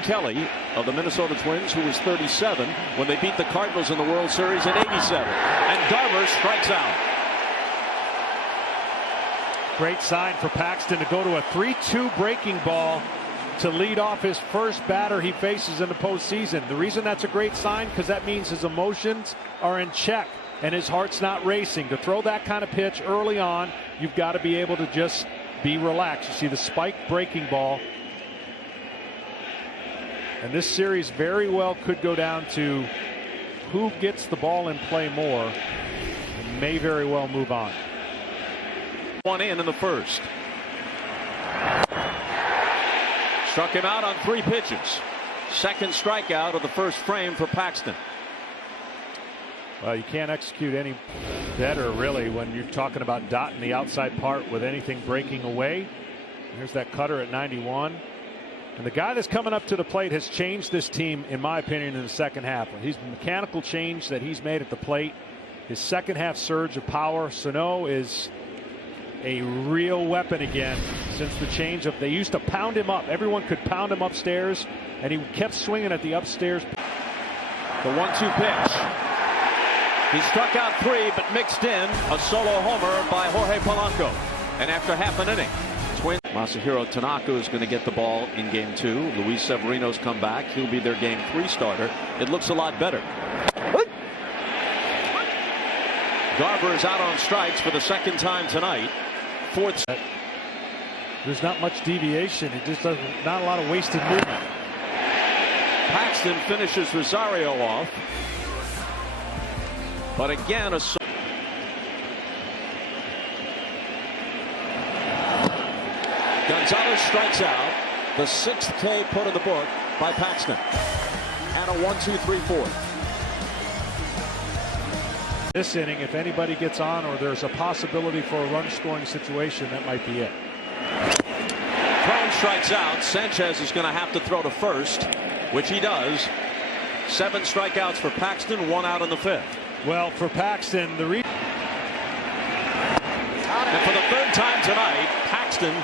Kelly of the Minnesota Twins, who was 37 when they beat the Cardinals in the World Series in '87. And Garver strikes out. Great sign for Paxton to go to a 3-2 breaking ball to lead off his first batter he faces in the postseason. The reason that's a great sign, because that means his emotions are in check and his heart's not racing. To throw that kind of pitch early on, you've got to be able to just be relaxed. You see the spike breaking ball. And this series very well could go down to who gets the ball in play more and may very well move on. One in the first. Struck him out on 3 pitches. Second strikeout of the first frame for Paxton. Well, you can't execute any better, really, when you're talking about dotting the outside part with anything breaking away. Here's that cutter at 91. And the guy that's coming up to the plate has changed this team, in my opinion, in the second half. His mechanical change that he's made at the plate, his second half surge of power. Sano is a real weapon again since the change of, they used to pound him up. Everyone could pound him upstairs, and he kept swinging at the upstairs. The 1-2 pitch. He struck out 3, but mixed in a solo homer by Jorge Polanco. And after half an inning, Twins. Masahiro Tanaka is going to get the ball in game 2. Luis Severino's come back. He'll be their game 3 starter. It looks a lot better. Garver is out on strikes for the second time tonight. Fourth. There's not much deviation. It just doesn't, not a lot of wasted movement. Paxton finishes Rosario off. But again, a Gonzalez strikes out. The 6th K put in the book by Paxton. And a 1-2-3-4. This inning, if anybody gets on or there's a possibility for a run scoring situation, that might be it. Cron strikes out. Sanchez is going to have to throw to first, which he does. 7 strikeouts for Paxton, 1 out in the 5th. Well, for Paxton, and for the 3rd time tonight, Paxton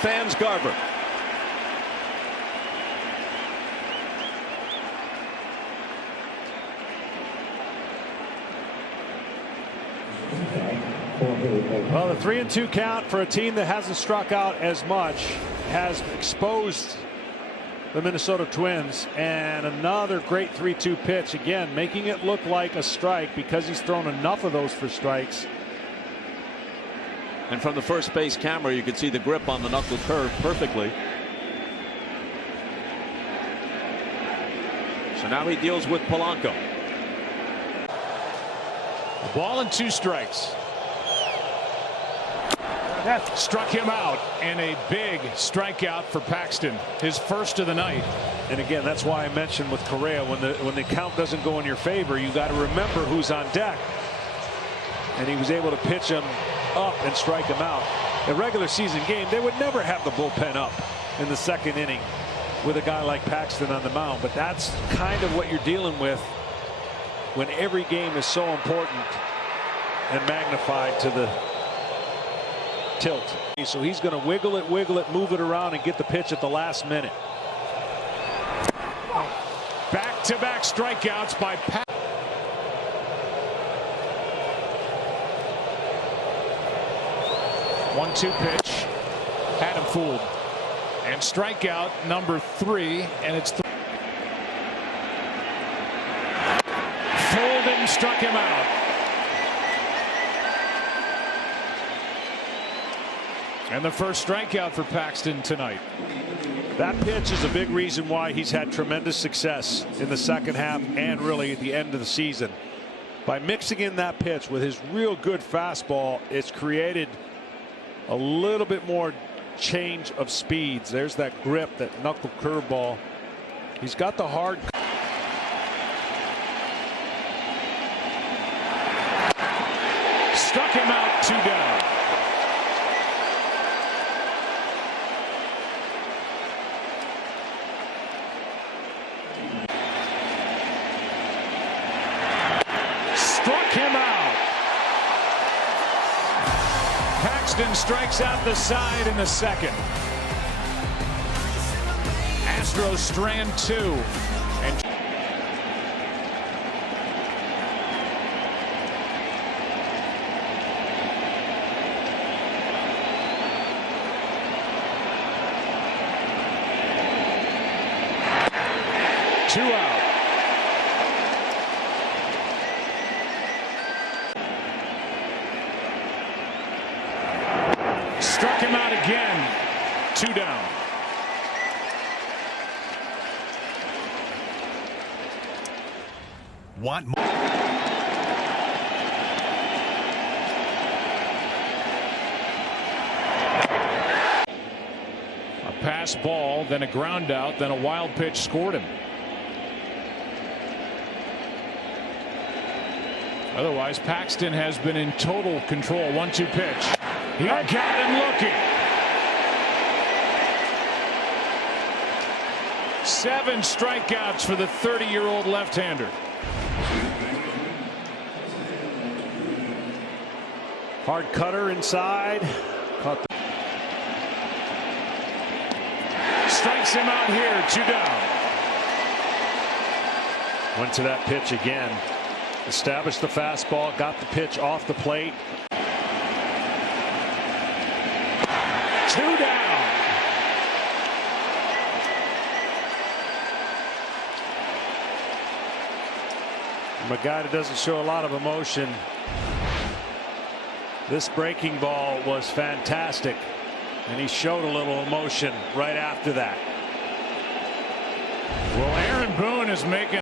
fans Garver. Well, the 3-2 count for a team that hasn't struck out as much has exposed the Minnesota Twins, and another great 3-2 pitch, again making it look like a strike because he's thrown enough of those for strikes. And from the first base camera, you can see the grip on the knuckle curve perfectly. So now he deals with Polanco. A ball and 2 strikes. Struck him out, and a big strikeout for Paxton, his first of the night. And again, that's why I mentioned with Correa, when the count doesn't go in your favor, you got to remember who's on deck. And he was able to pitch him up and strike him out. A regular season game, they would never have the bullpen up in the 2nd inning with a guy like Paxton on the mound. But that's kind of what you're dealing with when every game is so important and magnified to the tilt. So he's going to wiggle it, move it around, and get the pitch at the last minute. Back-to-back strikeouts by Paxton. 1-2 pitch, had him fooled, and strikeout number 3, and it's fooled him, struck him out. And the first strikeout for Paxton tonight. That pitch is a big reason why he's had tremendous success in the second half and really at the end of the season. By mixing in that pitch with his real good fastball, it's created a little bit more change of speeds. There's that grip, that knuckle curveball. He's got the hard. Struck him out, 2 down. Struck him out. Paxton strikes out the side in the 2nd. Astros strand 2. And two out. Struck him out again. 2 down. Want more? A pass ball, then a ground out, then a wild pitch scored him. Otherwise, Paxton has been in total control. 1-2 pitch. He got him looking. 7 strikeouts for the 30-year-old left-hander. Hard cutter inside. Caught the Strikes him out here. 2 down. Went to that pitch again. Established the fastball. Got the pitch off the plate. 2 down. From a guy that doesn't show a lot of emotion. This breaking ball was fantastic, and he showed a little emotion right after that. Well, Aaron Boone is making